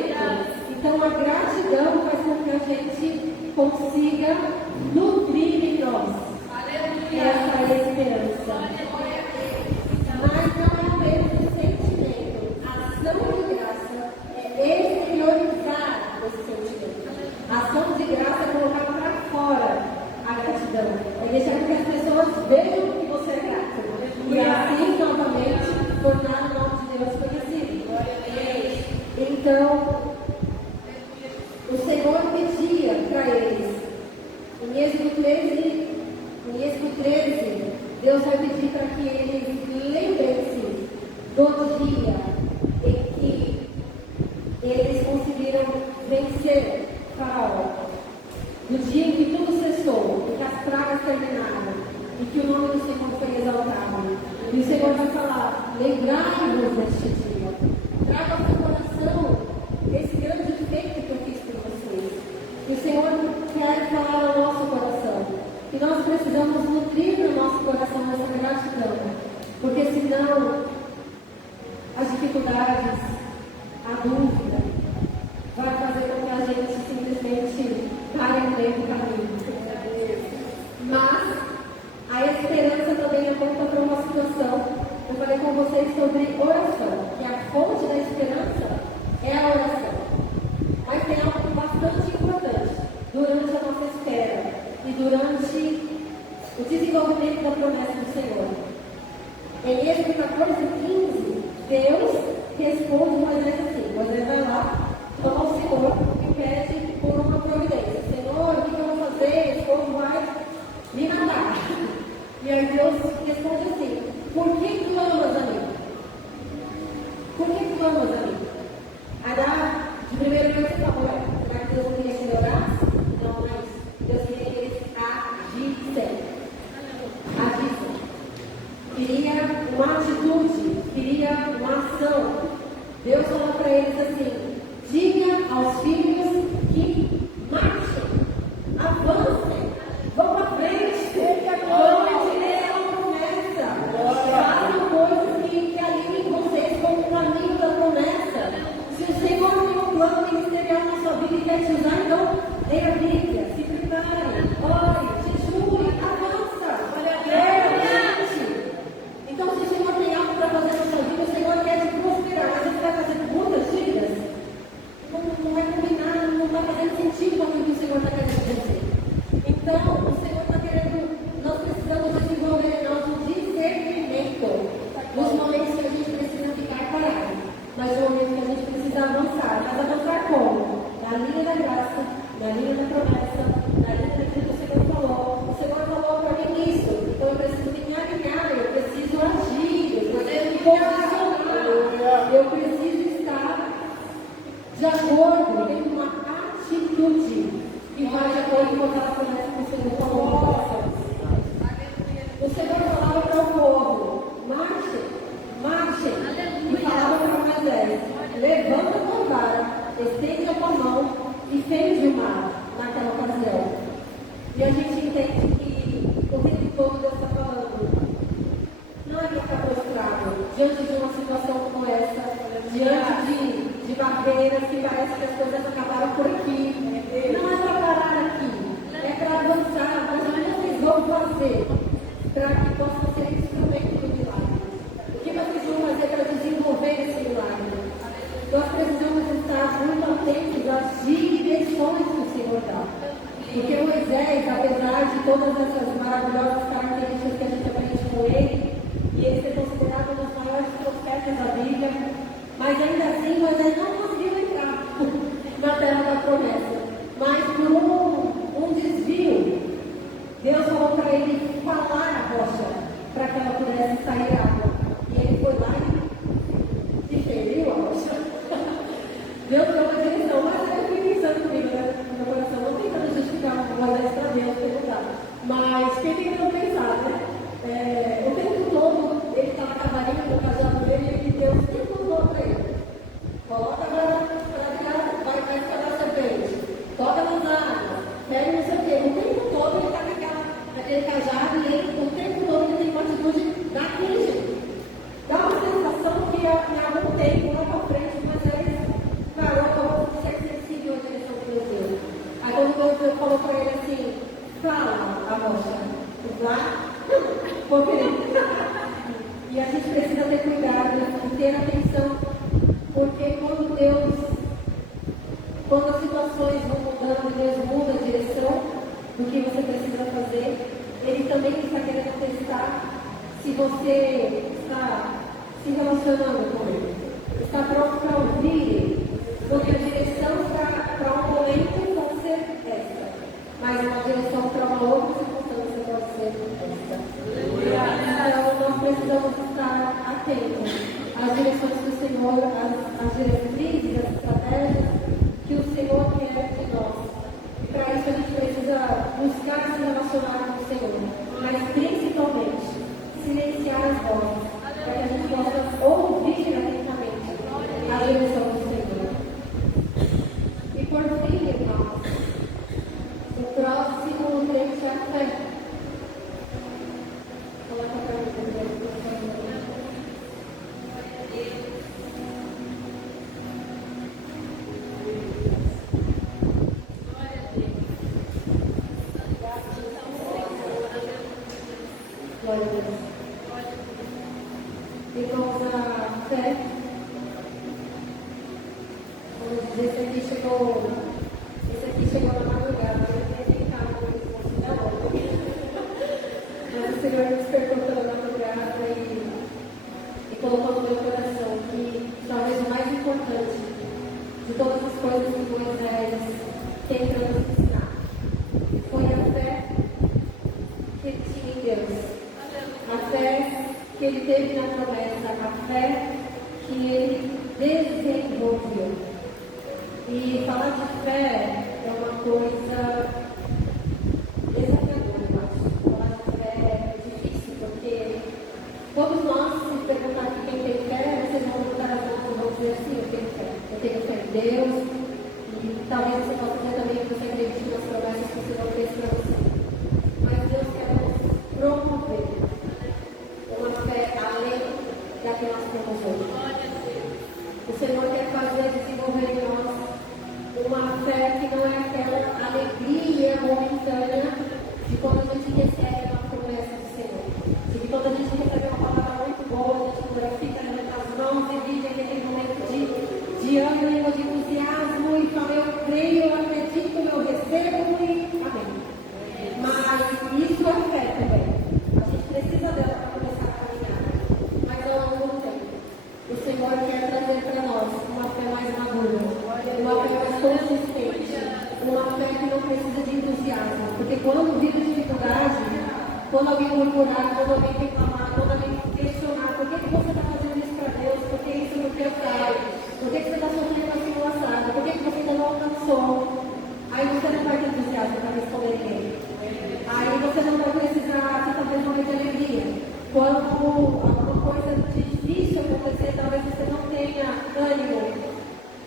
Então a gratidão faz com que a gente consiga nutrir em nós essa esperança. Mas não é apenas um sentimento. A ação de graça é exteriorizar esse sentimento. A ação de graça é colocar para fora a gratidão. É deixar com que as pessoas vejam que você é grato. E assim, novamente, tornar o nome de Deus conhecido. Então, o Senhor pedia para eles, em Êxodo 13, Deus vai pedir para que eles lembrem-se do dia em que eles conseguiram vencer Faraó. No dia em que tudo cessou, em que as pragas terminaram, e que o nome do Senhor foi exaltado. E o Senhor vai falar, lembrai-vos deste dia. Traga ao seu coração esse grande feito que eu fiz por vocês. E o Senhor quer falar ao nosso coração. E nós precisamos nutrir no nosso coração essa gratidão. Porque senão, as dificuldades, a dúvida, vai fazer com que a gente simplesmente caia no meio do caminho. Mas a esperança também aponta para uma situação. Eu falei com vocês sobre oração, que a fonte da esperança é a oração. Mas tem algo bastante importante durante a nossa espera e durante o desenvolvimento da promessa do Senhor. Em Êxodo 14:15, Deus responde Moisés assim. Moisés vai lá, toma o Senhor e pede por uma providência. Senhor, o que eu vou fazer? Esse povo vai me matar. E aí Deus responde assim, por que tu amas a mim? Por que tu amas a mim? Aí dá, de primeiro que você falou, será que Deus não queria que ele orasse? Não, não é isso. Deus queria que eles agissem. Queria uma atitude, queria uma ação. Deus falou para eles assim, diga aos filhos que marchem, avancem, vão para frente, vão em direção à promessa, façam coisas que alinhem vocês com o caminho da promessa. Se o Senhor tem um plano ministerial na sua vida e quer te usar, então leia a Bíblia, se prepare, ore, jejue, avança, gente. Então, se o Senhor tem algo para fazer na sua vida, o Senhor quer te prosperar, mas você vai fazer muitas dívidas, não vai combinar, não vai fazer sentido com o que o Senhor está querendo dizer. Então, o Senhor está querendo, nós precisamos desenvolver nosso discernimento nos momentos que a gente precisa ficar parado, mas nos momentos que a gente precisa avançar. Mas avançar como? Na linha da graça, na linha da promessa, na linha daquilo que o Senhor falou. O Senhor falou para mim isso, então eu preciso me alinhar, eu preciso agir, eu preciso me posicionar, eu preciso estar de acordo, tem uma atitude que vai de acordo com aquela promessa que o Senhor falou no coração. O Senhor falava para o povo, marchem, marchem, e falava para Moisés, levanta a tua vara, estende a tua mão e fende o mar naquela ocasião. E a gente entende que o tempo todo Deus está falando, não é para ficar prostrado diante de uma situação como essa, diante de barreiras que parece que as coisas acabaram por aqui. Não é para parar aqui, é para avançar. Mas o que vocês vão fazer para que possa ser instrumento do milagre? O que vocês vão fazer para desenvolver esse milagre? Nós precisamos estar muito atentos às direções que o Senhor dá. Porque Moisés, apesar de todas essas maravilhosas características que a gente aprende com ele, e ele ser considerado um dos maiores profetas da Bíblia, mas ainda assim Moisés não conseguiu entrar na terra da promessa. Mas por um desvio, Deus falou para ele falar a rocha para que ela pudesse sair água. E ele foi lá e feriu a rocha. Deus deu uma direção, mas eu fiquei pensando comigo, né, no meu coração. quem tem que não pensar, né? O tempo todo ele estava casando, casando dele, e Deus sempre falou para ele: coloca para virar, vai ficar na serpente, toca nas águas, pega não sei o quê. O tempo todo ele está naquele cajado e ele, o tempo todo ele tem uma atitude daquele jeito. Dá uma sensação que em algum tempo, lá para frente, mas aí, parou, como você seguiu a direção do Deus dele. Aí quando Deus falou para ele assim: fala, a moça, lá, porque. E a gente precisa ter cuidado, ter atenção, porque quando as situações vão mudando, Deus muda a direção do que você precisa fazer, Ele também está querendo testar se você está se relacionando com Ele, está pronto para ouvir Ele, porque a direção para um momento pode ser essa, mas uma direção para uma outra circunstância pode ser essa. Então nós precisamos estar atentos às direções do Senhor, às diretrizes, às estratégias que o Senhor quer de nós. E para isso a gente precisa buscar se relacionar com o Senhor, mas principalmente silenciar as vozes, para que a gente possa ouvir atentamente a direção do Senhor. E por fim, irmãos, o próximo trecho é a fé. Coloca para mim, por favor. Glória a Deus. Irmãos, a fé, vamos dizer, esse aqui chegou na madrugada, eu tenho tentado com mas o Senhor me despertou pela madrugada e colocou no meu coração que talvez o mais importante de todas as coisas que Moisés tem para nos ensinar foi a fé que ele tinha em Deus, a fé que ele teve na promessa, a fé que ele desenvolveu. E falar de fé é uma coisa desafiadora, eu acho. Falar de fé é difícil, porque todos nós, se perguntar aqui quem tem fé, vocês vão levantar as mãos e vão dizer assim: eu tenho fé. Eu tenho fé em Deus. E talvez você possa dizer também que você acredita nas promessas que o Senhor fez para você. Mas Deus quer nos promover uma fé além da que nós temos hoje. O Senhor quer fazer desenvolver em nós uma fé que não é aquela alegria momentânea de quando a gente recebe uma promessa do Senhor. De que quando a gente recebe uma palavra muito boa, a gente glorifica nas mãos e vive aquele momento de ânimo, de entusiasmo e fala: eu creio, eu acredito, eu recebo e amém. Mas isso é fé também. A gente precisa dela para começar a caminhar. Mas ao longo do tempo, o Senhor quer trazer para nós uma fé mais madura, uma fé mais consistente, uma fé que não precisa de entusiasmo. Porque quando vive dificuldade, quando alguém murmurar, quando alguém reclamar, quando alguém questionar: por que você está fazendo isso para Deus? Por que isso não quer sair? Por que você está sofrendo assim no assado? Por que você ainda não alcançou? Aí você não vai ter entusiasmo para responder ninguém. Aí você não vai precisar ter talvez um momento de alegria. Quando alguma coisa difícil acontecer, talvez você não tenha ânimo.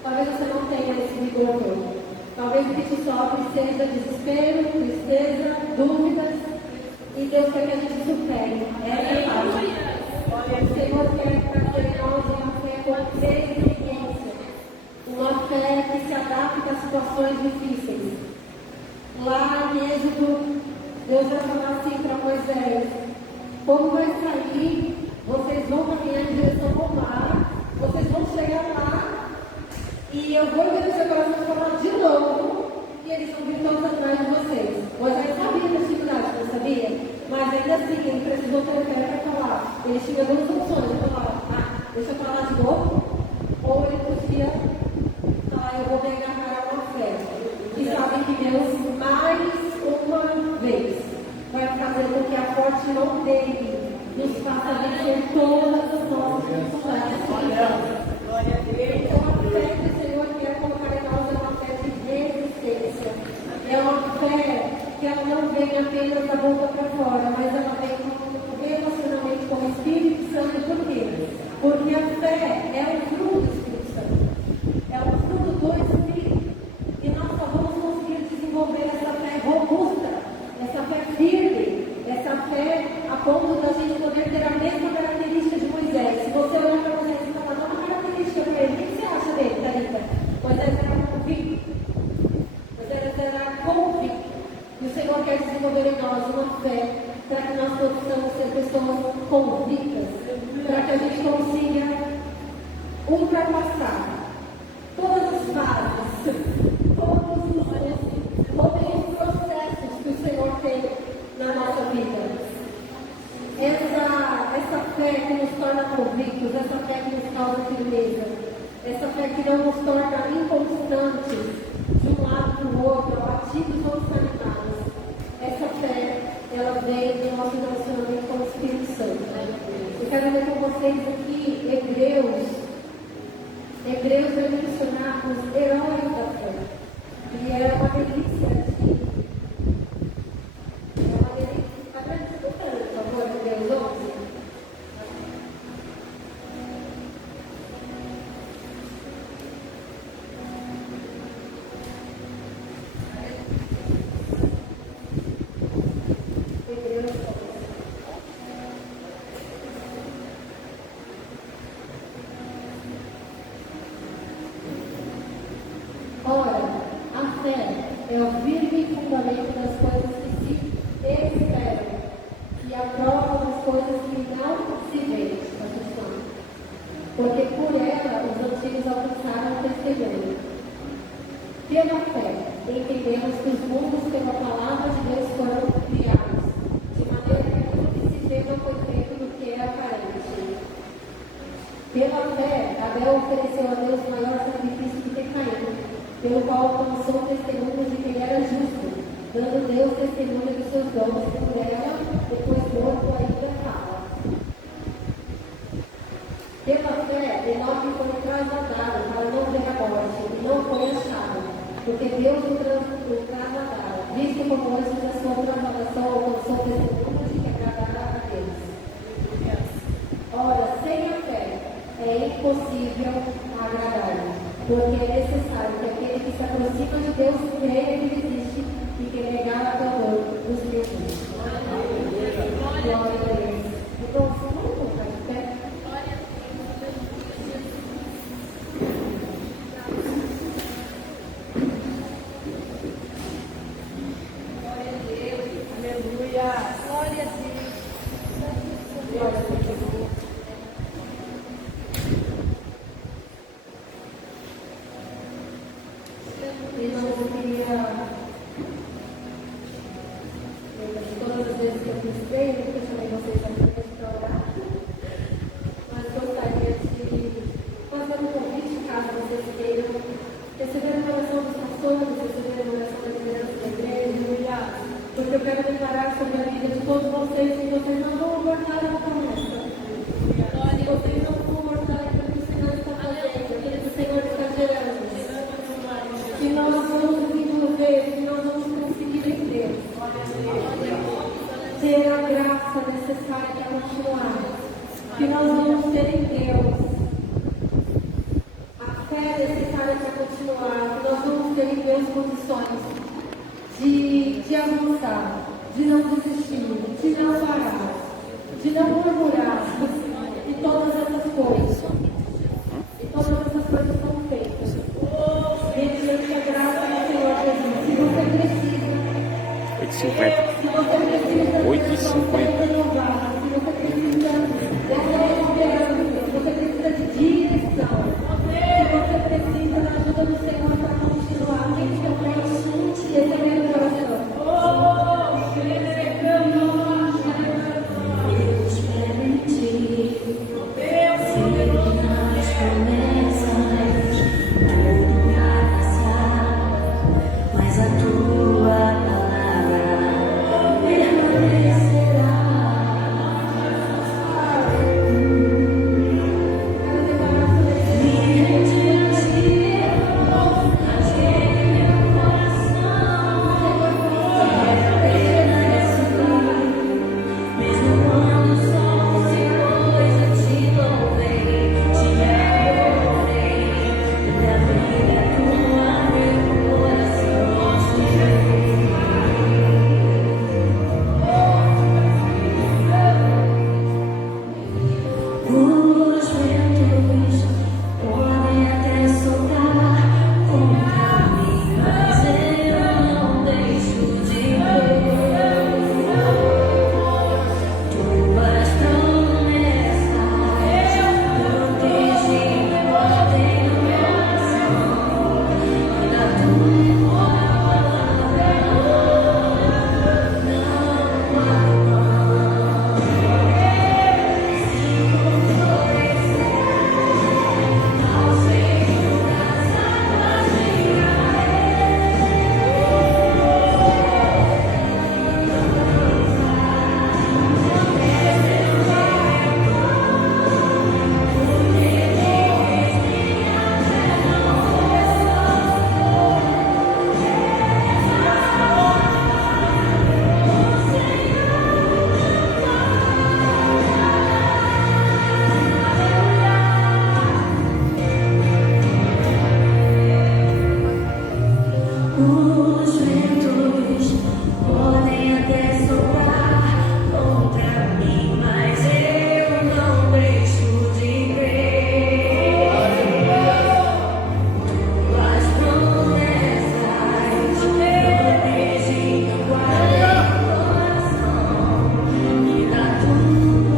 Talvez você não tenha esse vigor todo. Talvez o que te sofre seja desespero, tristeza, dúvidas. E Deus quer que a gente supere. Essa é a parte. O Senhor quer trazer em nós uma fé com resiliência. Uma fé que se adapta a situações difíceis. Lá em Êxodo, Deus vai falar assim para Moisés: como vai sair, vocês vão caminhar em direção ao mar, vocês vão chegar lá, e eu vou ver no seu coração falar de novo, e eles vão vir todos atrás de vocês. Moisés sabia da dificuldade, não sabia? Mas ainda assim, ele precisou ter fé para falar. Ele tinha duas opções: ele falava: deixa eu falar de novo, ou ele podia falar: eu vou me agarrar a uma fé. E sabem que Deus, mais uma vez, vai fazer com que a forte mão dele nos faça vencer todas as nossas dificuldades. Glória a Deus. Então, a fé que o Senhor quer colocar em nós é uma fé de resistência. É uma fé que ela não vem apenas da boca para fora, mas ela vem relacionamento com o Espírito Santo. Por quê? Porque a fé é o fruto do Espírito Santo. É o fruto do Espírito. E nós só vamos conseguir desenvolver essa fé robusta, essa fé firme, essa fé a ponto da gente poder ter a mesma característica de Moisés. Se você olhar para Moisés e falar, dá uma característica para ele, o que você acha dele, Thalita? Moisés era convicto. Moisés era convicto. E o Senhor quer desenvolver em nós uma fé para que nós possamos ser pessoas convictas, para que a gente consiga ultrapassar todas as fases, todos os processos que o Senhor tem na nossa vida. Essa fé que nos torna convictos, essa fé que nos causa firmeza, essa fé que não nos torna inconstantes de um lado para o outro, abatidos ou desanimados. Essa fé, ela vem do nosso relacionamento com o Espírito Santo. Eu quero ler com vocês aqui Hebreus vai mencionar os heróis da fé. E é uma delícia de... É uma delícia... Está escutando, por favor, Hebreus 11? É o firme fundamento das coisas que se esperam e a prova das coisas que não se veem. Porque por ela os antigos alcançaram o testemunho. Pela fé, entendemos que os mundos pela palavra de Deus foram criados, de maneira que tudo que se vê não foi feito do que é aparente. Pela fé, Abel ofereceu a Deus maior sacrifício do que Caim, pelo qual alcançou testemunhos de que ele era justo, dando Deus testemunho dos seus dons por ela, depois morto ainda fala. Pela fé, Enoque foi trasladado para não ver a morte, e não foi achado, porque Deus o trasladara, visto como antes da sua trasladação alcançou testemunho de que agradara a Deus. Ora, sem a fé, é impossível agradar-lhe. Porque é necessário que aquele que se aproxima de Deus creia que ele existe e que negar a favor dos meus filhos. Glória a Deus. Então, vamos colocar de pé? Glória a Deus. Aleluia. Glória a Deus. Glória a Deus. Todas as vezes que eu pensei, eu chamei vocês para orar, mas gostaria de fazer um convite, caso vocês queiram receber a oração dos pastores, receber a oração da liderança da igreja, porque eu quero declarar sobre a vida de todos vocês que vocês não vão abortar a promessa. Se vocês não vão abortar aquilo que o Senhor está fazendo, aquilo que o Senhor está gerando, que nós vamos desenvolver, que nós vamos conseguir em Deus. Ter a graça necessária para continuar. Que nós vamos ter em Deus a fé necessária para continuar. Que nós vamos ter em Deus condições de avançar, de não desistir, de não parar, de não murmurar. E todas essas coisas. E todas essas coisas são feitas. Mediante a graça do Senhor Jesus. Se você precisa. 8,50. Se você precisa. 8,50. Renovar, se você precisa dessa esperança, se você precisa de direção, se você precisa da ajuda do Senhor para continuar, quem te oferece receber o coração. Mas a tua palavra permanecerá. Me retiro aqui meu coração. Os ventos podem até soprar contra mim, mas eu não deixo de crer. Tuas promessas protegem o coração e da tua palavra.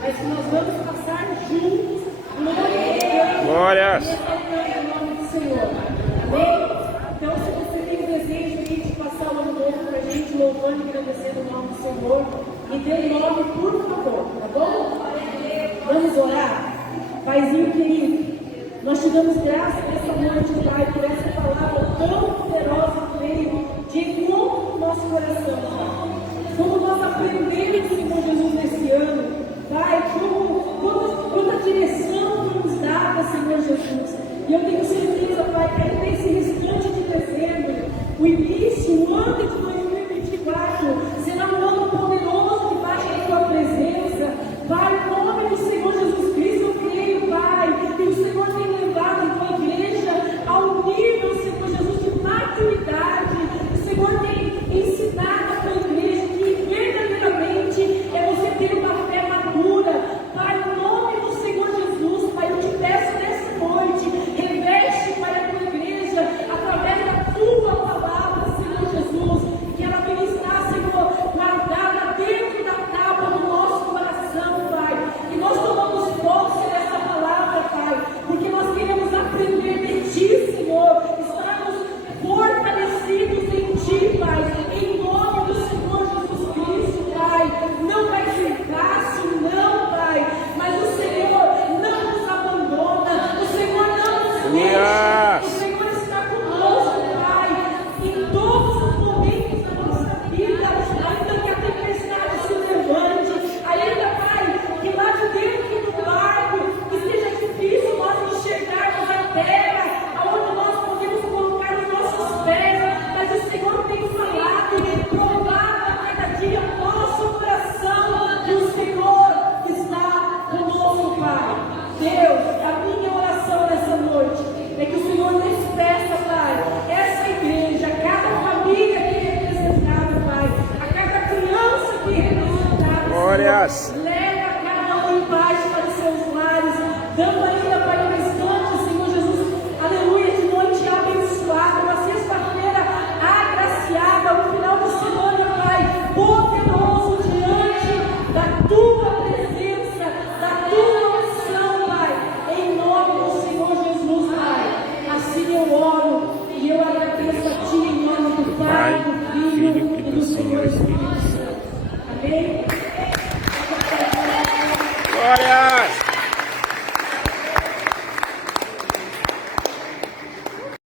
Mas que nós vamos passar juntos, glória Glórias. Em nome do Senhor. Amém? Então, se você tem o desejo aí de passar o ano novo para a gente, louvando e agradecendo o nome do Senhor, me dê o nome, por favor, tá bom? Vamos orar? Paizinho querido, nós te damos graças nessa noite, Pai, por essa palavra tão poderosa que veio de encontro no nosso coração, Pai. Como nós aprendemos, Senhor Jesus, nesse ano, Pai, quanta direção foi nos dada, Senhor Jesus. E eu tenho certeza, Pai, que ainda esse restante de dezembro, o início